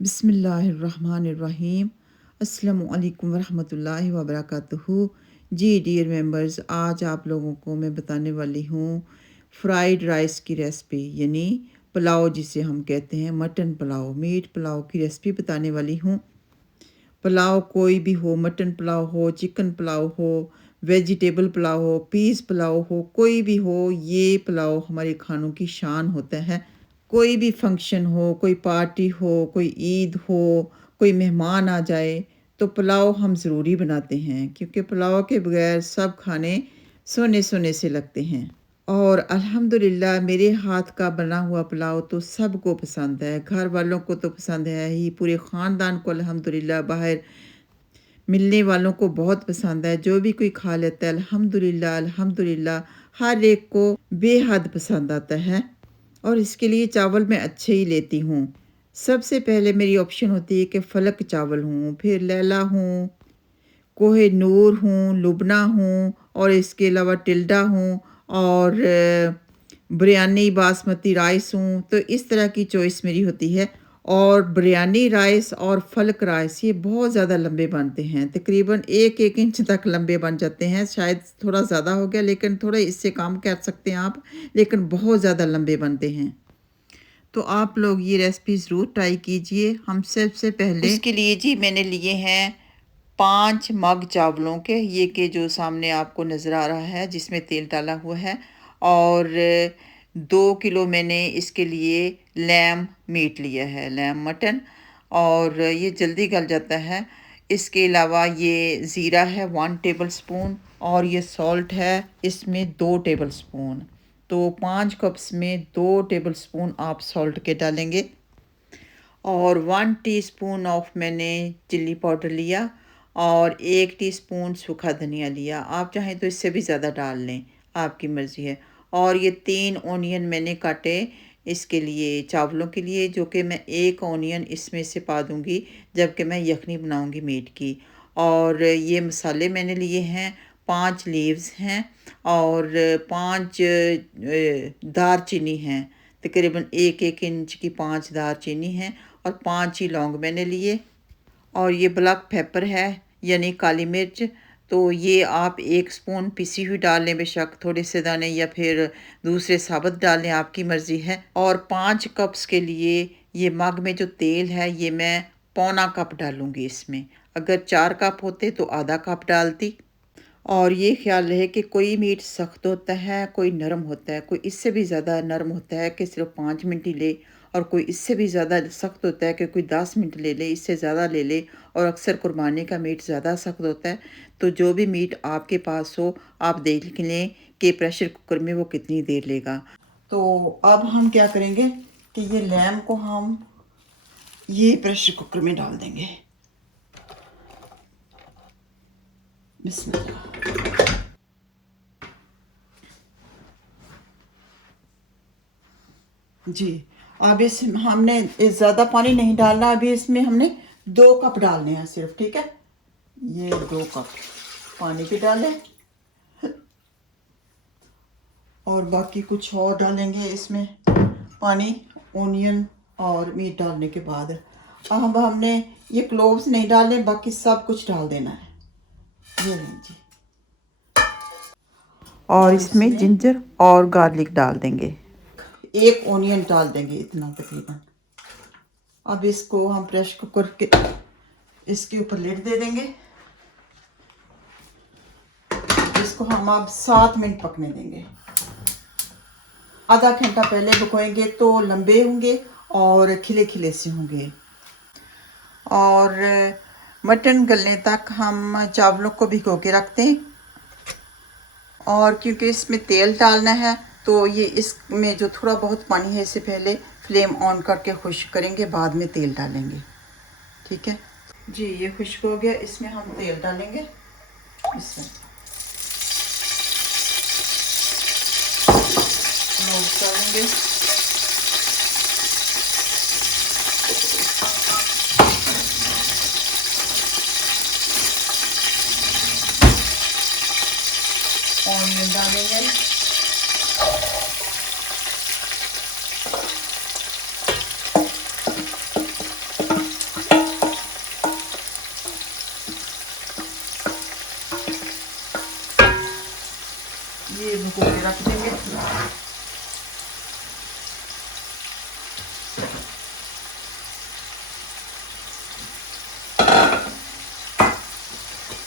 बिस्मिल्लाहिर्रहमानिर्रहीम। अस्सलामुअलैकुम वरहमतुल्लाहि वबरकातुहू। जी डियर मेंबर्स, आज आप लोगों को मैं बताने वाली हूँ फ्राइड राइस की रेसिपी, यानी पुलाव जिसे हम कहते हैं, मटन पुलाव, मीट पुलाव की रेसिपी बताने वाली हूँ। पुलाव कोई भी हो, मटन पुलाव हो, चिकन पुलाव हो, वेजिटेबल पुलाव हो, पीस पुलाव हो, कोई भी हो, ये पुलाव हमारे खानों की शान होता है। कोई भी फंक्शन हो, कोई पार्टी हो, कोई ईद हो, कोई मेहमान आ जाए तो पुलाव हम ज़रूरी बनाते हैं, क्योंकि पुलाव के बगैर सब खाने सोने सोने से लगते हैं। और अल्हम्दुलिल्लाह मेरे हाथ का बना हुआ पुलाव तो सबको पसंद है, घर वालों को तो पसंद है ही, पूरे ख़ानदान को अल्हम्दुलिल्लाह, बाहर मिलने वालों को बहुत पसंद है। जो भी कोई खा लेता है अल्हम्दुलिल्लाह अल्हम्दुलिल्लाह हर एक को बेहद पसंद आता है। और इसके लिए चावल मैं अच्छे ही लेती हूँ। सबसे पहले मेरी ऑप्शन होती है कि फ़लक चावल हूँ, फिर लैला हूँ, कोहे नूर हूँ, लुबना हूँ, और इसके अलावा टिल्डा हूँ, और बिरयानी बासमती राइस हूँ। तो इस तरह की चॉइस मेरी होती है। और बिरयानी राइस और फ़लक राइस ये बहुत ज़्यादा लंबे बनते हैं, तकरीबन 1-1 इंच तक लंबे बन जाते हैं। शायद थोड़ा ज़्यादा हो गया, लेकिन थोड़ा इससे कम कर सकते हैं आप, लेकिन बहुत ज़्यादा लंबे बनते हैं। तो आप लोग ये रेसिपी ज़रूर ट्राई कीजिए। हम सबसे पहले उसके लिए जी मैंने लिए हैं 5 मग चावलों के, ये के जो सामने आपको नज़र आ रहा है जिसमें तेल डाला हुआ है। और 2 किलो मैंने इसके लिए लैम मीट लिया है, लैम मटन, और ये जल्दी गल जाता है। इसके अलावा ये ज़ीरा है 1 टेबल स्पून, और ये सॉल्ट है इसमें 2 टेबल स्पून। तो 5 कप्स में 2 टेबल स्पून आप सॉल्ट के डालेंगे। और 1 टीस्पून ऑफ मैंने चिल्ली पाउडर लिया, और 1 टीस्पून सूखा धनिया लिया। आप चाहें तो इससे भी ज़्यादा डाल लें, आपकी मर्ज़ी है। और ये 3 ऑनियन मैंने काटे इसके लिए, चावलों के लिए, जो कि मैं 1 ऑनियन इसमें से पा दूँगी जबकि मैं यखनी बनाऊँगी मीट की। और ये मसाले मैंने लिए हैं, 5 लीव्स हैं, और 5 दारचीनी हैं, तकरीबन 1-1 इंच की 5 दारचीनी हैं, और 5 ही लौंग मैंने लिए। और ये ब्लैक पेपर है, यानी काली मिर्च। तो ये आप 1 स्पून पिसी हुई डाल लें, बेशक थोड़े से दाने, या फिर दूसरे साबुत डाल लें, आपकी मर्ज़ी है। और 5 कप्स के लिए ये मग में जो तेल है ये मैं पौना कप डालूँगी इसमें। अगर 4 कप होते तो आधा कप डालती। और ये ख्याल रहे कि कोई मीट सख्त होता है, कोई नरम होता है, कोई इससे भी ज़्यादा नरम होता है कि सिर्फ 5 मिनट ही ले, और कोई इससे भी ज़्यादा सख्त होता है कि कोई 10 मिनट ले ले, इससे ज़्यादा ले ले। और अक्सर कुर्बानी का मीट ज़्यादा सख्त होता है। तो जो भी मीट आपके पास हो, आप देख लें कि प्रेशर कुकर में वो कितनी देर लेगा। तो अब हम क्या करेंगे कि ये लैम को हम ये प्रेशर कुकर में डाल देंगे। बिस्मिल्लाह। जी, अब इस हमने ज़्यादा पानी नहीं डालना, अभी इसमें हमने 2 कप डालने हैं सिर्फ, ठीक है। ये 2 कप पानी के डालें, और बाकी कुछ और डालेंगे इसमें पानी, ओनियन और मीट डालने के बाद। अब हमने ये क्लोव्स नहीं डालने, बाकी सब कुछ डाल देना है। ये लें जी। और इसमें जिंजर और गार्लिक डाल देंगे, 1 ओनियन डाल देंगे, इतना तकरीबन। अब इसको हम प्रेशर कुकर के इसके ऊपर लिड दे देंगे। इसको हम अब 7 मिनट पकने देंगे। आधा घंटा पहले पकाएंगे तो लंबे होंगे और खिले खिले से होंगे। और मटन गलने तक हम चावलों को भिगो के रखते हैं। और क्योंकि इसमें तेल डालना है, तो ये इसमें जो थोड़ा बहुत पानी है, इससे पहले फ्लेम ऑन करके खुश्क करेंगे, बाद में तेल डालेंगे, ठीक है जी। ये खुश्क हो गया, इसमें हम तेल डालेंगे। इसमें डालेंगे, ऑनियन डालेंगे,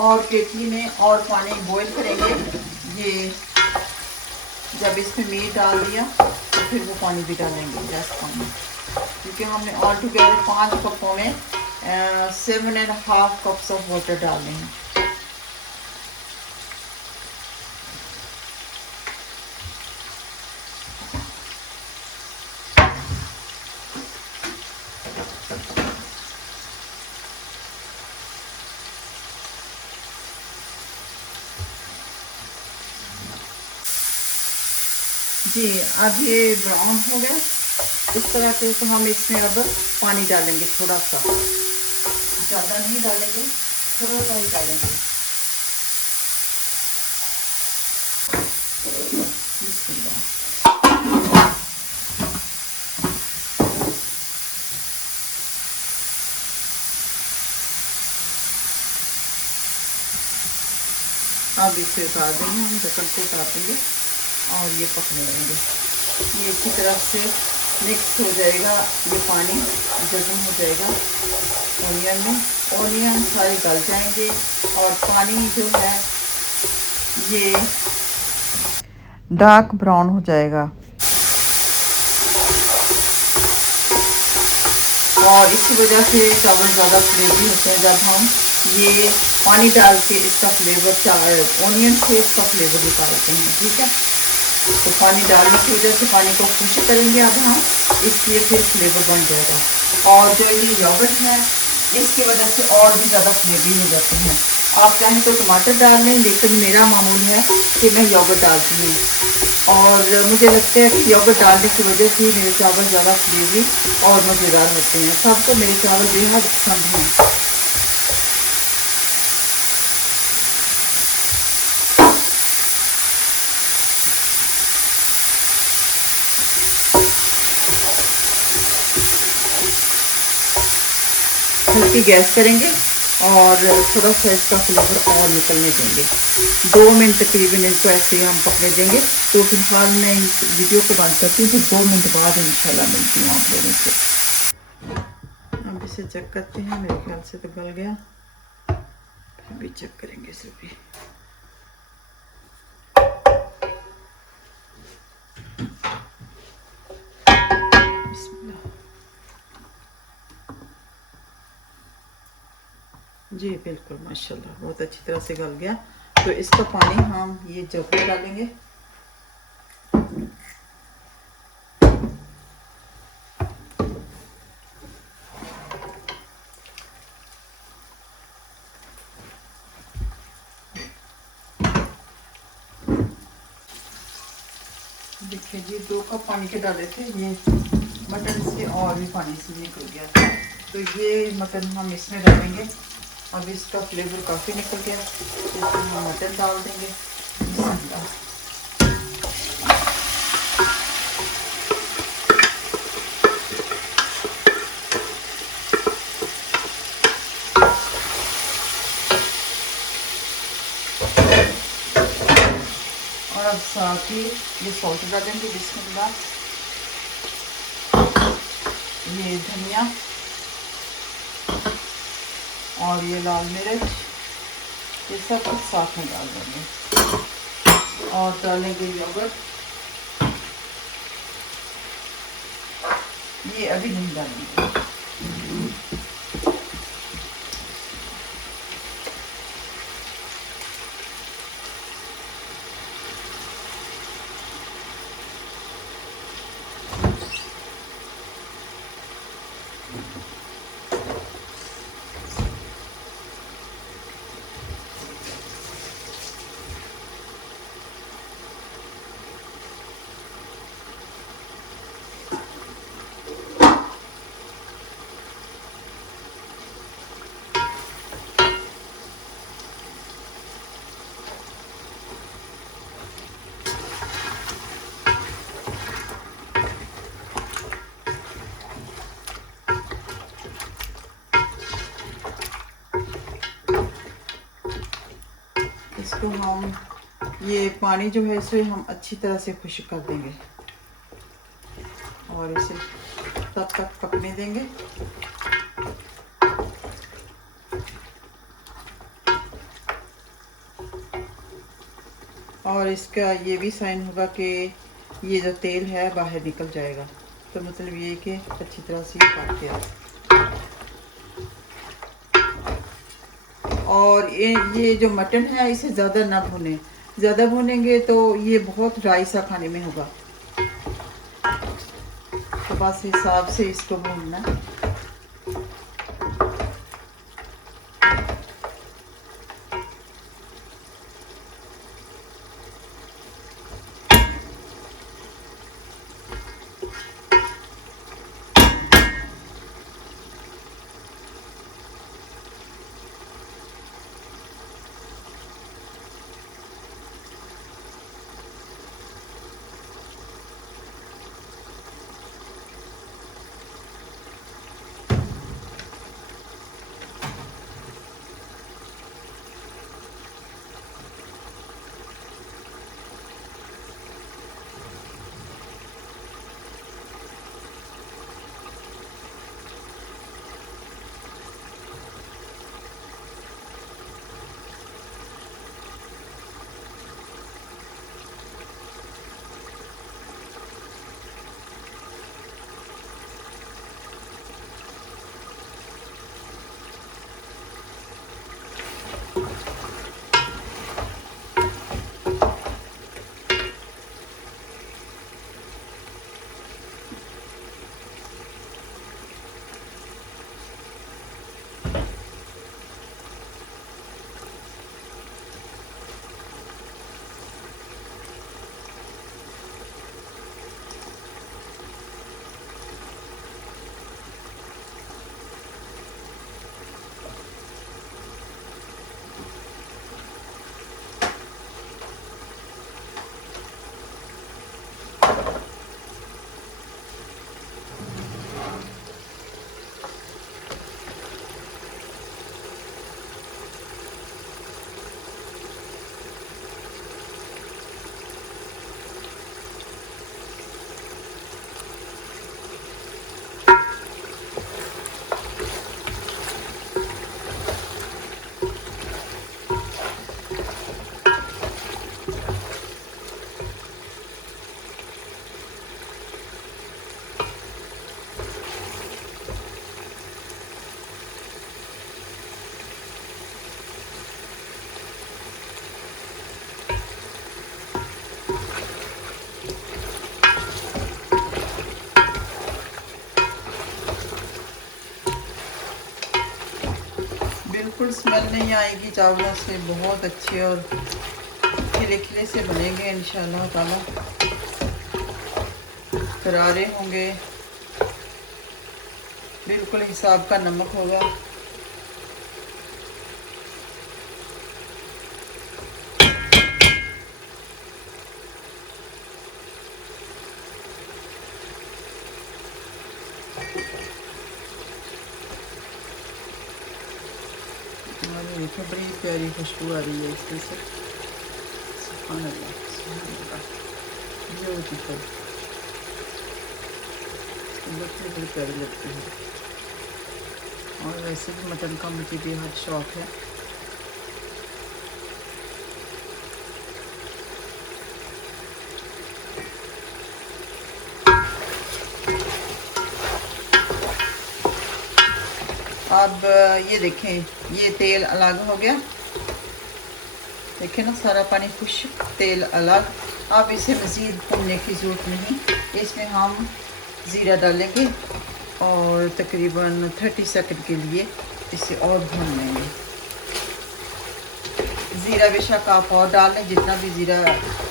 और केतली में और पानी बॉईल करेंगे। ये जब इसमें मीट डाल दिया तो फिर वो पानी भी डालेंगे, जस्ट पानी, क्योंकि हमने ऑल टुगेदर 5 कपों में 7.5 कप्स ऑफ वाटर डालने हैं। जी अब ये ब्राउन हो गया इस तरह के, तो हम इसमें अब पानी डालेंगे, थोड़ा सा, ज़्यादा नहीं डालेंगे, थोड़ा सा ही डालेंगे। अब इसे उतार देंगे, हम ढक्कन से उतार देंगे और ये पकने लगेंगे। ये अच्छी तरह से मिक्स हो जाएगा, ये पानी जज़म हो जाएगा ओनियन में, ओनियन सारे गल जाएंगे और पानी जो है ये डार्क ब्राउन हो जाएगा। और इसकी वजह से चावल ज़्यादा फ्लेवरी होते हैं। जब हम ये पानी डाल के इसका फ्लेवर ओनियन से इसका फ्लेवर निकालते हैं, ठीक है। तो पानी डालने की वजह से पानी को खुश करेंगे अब हम, इसलिए फिर फ्लेवर बन जाएगा। और जो ये योगर्ट है इसकी वजह से और भी ज़्यादा फ्लेवरी हो जाते हैं। आप चाहें तो टमाटर डाल लें, लेकिन मेरा मामूल है कि मैं योगर्ट डालती हूँ और मुझे लगता है कि योगर्ट डालने की वजह से मेरे चावल ज़्यादा फ्लेवरी और मज़ेदार होते हैं। सबको मेरे चावल बेहद पसंद हैं। हल्की गैस करेंगे और थोड़ा सा इसका फ्लेवर और निकलने देंगे। 2 मिनट तकरीबन इनको ऐसे ही हम पकने देंगे। तो फिलहाल मैं इस वीडियो को बंद करती हूँ, फिर 2 मिनट बाद इंशाल्लाह मिलती हूँ आप लोगों से। अब इसे चेक करते हैं, मेरे ख्याल से तो गल गया, फिर भी चेक करेंगे इसे भी। जी बिल्कुल माशाल्लाह बहुत अच्छी तरह से गल गया। तो इसका पानी हम ये जग में डालेंगे। देखिए जी 2 कप पानी के डाले थे, ये मटन से और भी पानी से निकल गया। तो ये मटन हम इसमें डालेंगे। अब इसका फ्लेवर काफ़ी निकल गया, इसमें हम मटन डाल देंगे। और अब साथ ही ये सॉल्ट डालेंगे, बिस्मिल्लाह। ये धनिया और ये लाल मिर्च, ये सब कुछ साथ में डाल देंगे और डालेंगे योगर्ट। ये अभी नहीं डालेंगे। इसको हम ये पानी जो है इसे हम अच्छी तरह से खुश्क कर देंगे और इसे तब तक पकने देंगे। और इसका ये भी साइन होगा कि ये जो तेल है बाहर निकल जाएगा। तो मतलब ये कि अच्छी तरह से ये पक गया। और ये जो मटन है इसे ज़्यादा ना भुने, ज़्यादा भुनेंगे तो ये बहुत ड्राई सा खाने में होगा। तो बस हिसाब से इसको भूनना। बिल्कुल स्मेल नहीं आएगी चावलों से, बहुत अच्छे और खिले खिले से बनेंगे इंशाल्लाह ताला। करारे होंगे, बिल्कुल हिसाब का नमक होगा। और देखिए बड़ी प्यारी खुशबू आ रही है इसमें से। सुभान अल्लाह, सुभान अल्लाह, ब्यूटीफुल। बड़ी बड़ी प्यारी लगती है। और वैसे भी मटन का मुझे बेहद शौक़ है। अब ये देखें, ये तेल अलग हो गया, देखें ना सारा पानी खुश्क, तेल अलग। अब इसे मज़ीद भूनने की ज़रूरत नहीं, इसमें हम ज़ीरा डालेंगे और तकरीबन 30 सेकंड के लिए इसे और भून लेंगे। ज़ीरा बेशक आप और डाल लें, जितना भी ज़ीरा,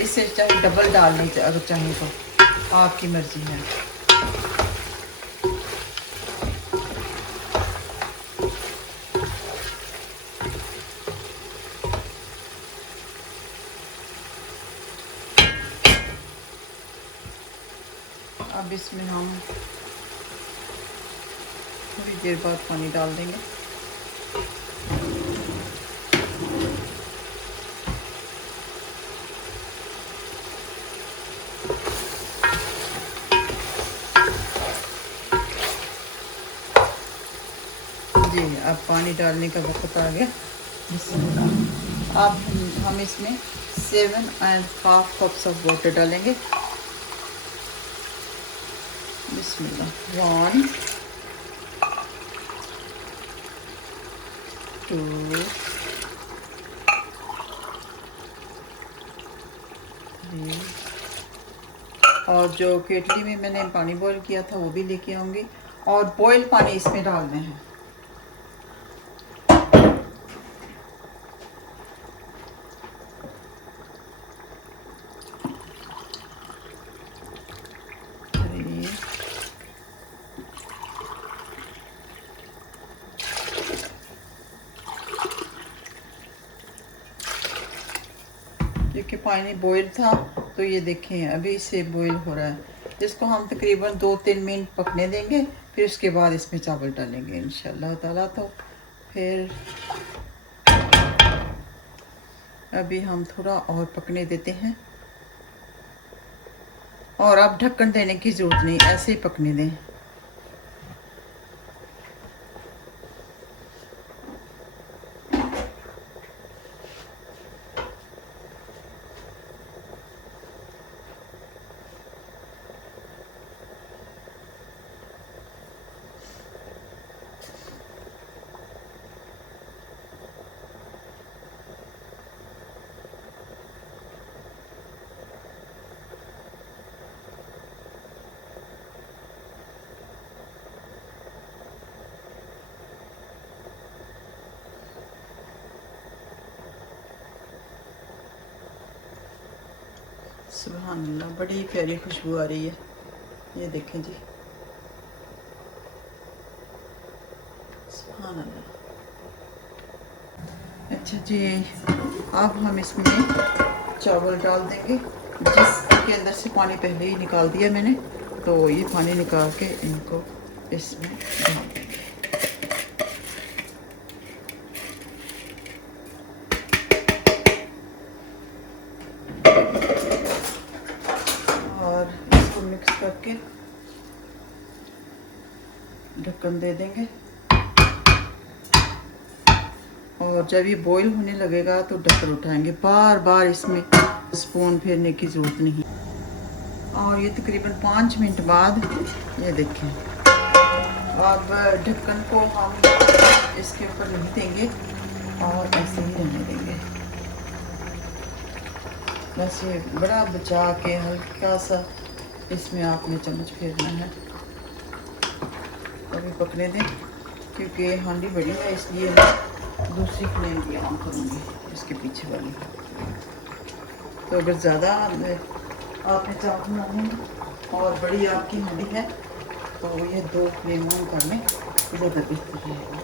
इससे चाहे डबल डाल लें अगर चाहें तो, आपकी मर्ज़ी है। अब इसमें हम थोड़ी देर बाद पानी डाल देंगे। जी अब पानी डालने का वक्त आ गया। अब हम इसमें 7.5 कप्स ऑफ वाटर डालेंगे। बिस्मिल्लाह। 1 2 3। और जो केटली में मैंने पानी बॉईल किया था वो भी लेके आऊँगी, और बॉईल पानी इसमें डालने हैं। देखिए पानी बॉईल था, तो ये देखें अभी से बॉईल हो रहा है। इसको हम तकरीबन 2-3 मिनट पकने देंगे, फिर उसके बाद इसमें चावल डालेंगे इंशाल्लाह ताला। तो फिर अभी हम थोड़ा और पकने देते हैं, और अब ढक्कन देने की ज़रूरत नहीं, ऐसे ही पकने दें। सुभान अल्लाह, बड़ी प्यारी खुशबू आ रही है, ये देखें जी। सुभान अल्लाह। अच्छा जी, अब हम इसमें चावल डाल देंगे, जिसके अंदर से पानी पहले ही निकाल दिया मैंने। तो ये पानी निकाल के इनको इसमें डाल देंगे। और इसको मिक्स करके ढक्कन दे देंगे, और जब ये बॉईल होने लगेगा तो ढक्कन उठाएंगे। बार बार इसमें स्पून फेरने की ज़रूरत नहीं। और ये तकरीबन 5 मिनट बाद ये देखें। अब ढक्कन को हम इसके ऊपर नहीं देंगे और ऐसे ही रहने देंगे। बस ये बड़ा बचा के हल्का सा इसमें आपने चम्मच फेरना है। अभी पकने दें, क्योंकि हांडी बड़ी है, इसलिए मैं दूसरी फ्लेम भी ऑन करूँगी, इसके पीछे वाली। तो अगर ज़्यादा आपने चावल बनाने और बड़ी आपकी हांडी है तो ये 2 फ्लेम ऑन कर लें, ज़्यादा बेहतर रहेगा।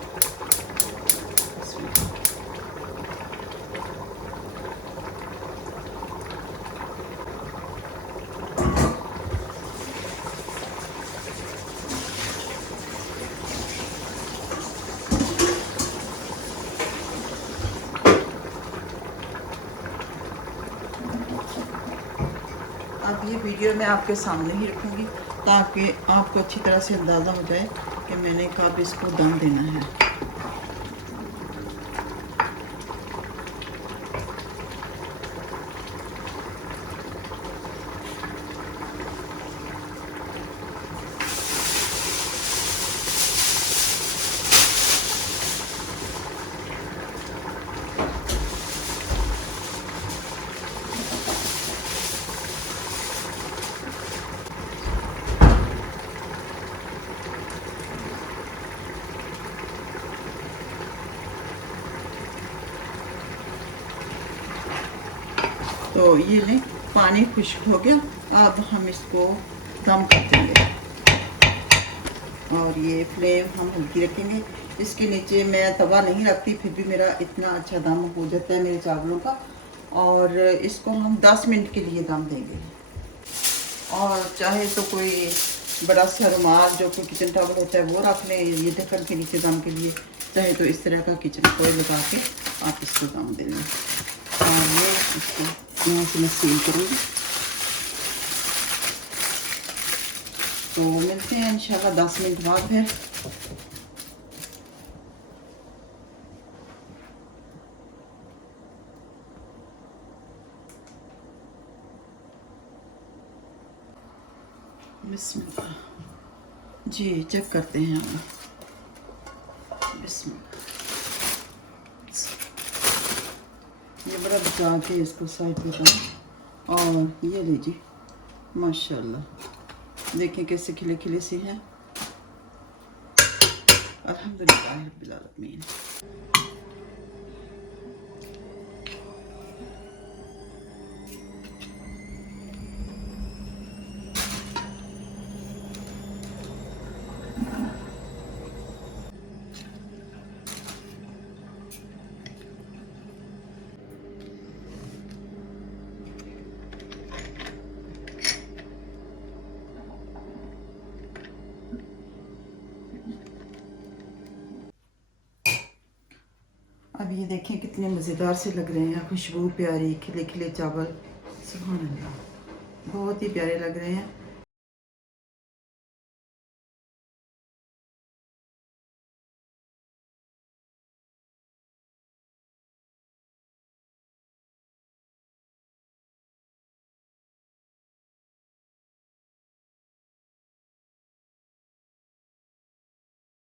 अब ये वीडियो मैं आपके सामने ही रखूँगी, ताकि आपको अच्छी तरह से अंदाज़ा हो जाए कि मैंने कब इसको दम देना है। तो ये लें, पानी खुश्क हो गया। अब हम इसको दम कर देंगे, और ये फ्लेम हम हल्की रखेंगे। इसके नीचे मैं तवा नहीं रखती, फिर भी मेरा इतना अच्छा दम हो जाता है मेरे चावलों का। और इसको हम 10 मिनट के लिए दम देंगे। और चाहे तो कोई बड़ा सा रुमाल, जो कोई किचन टॉवल होता है, वो रख लें ये ढक्कन के नीचे दम के लिए। चाहे तो इस तरह का किचन टॉवल लगा के आप इसको दम दे लें। और ये इसको यहाँ से मैं सील करूँगी। तो मिलते हैं इंशाल्लाह 10 मिनट बाद फिर। बिस्मिल्लाह जी, चेक करते हैं हम। बिस्मिल्लाह। ये बड़ा बचा के इसको साइड पे कर। और ये लीजिए, माशाल्लाह देखें कैसे खिले खिले से हैं। अल्हम्दुलिल्लाह रब्बिल आलमीन। अब ये देखें कितने मज़ेदार से लग रहे हैं, खुशबू प्यारी, खिले खिले चावल, सुभान अल्लाह, बहुत ही प्यारे लग रहे हैं।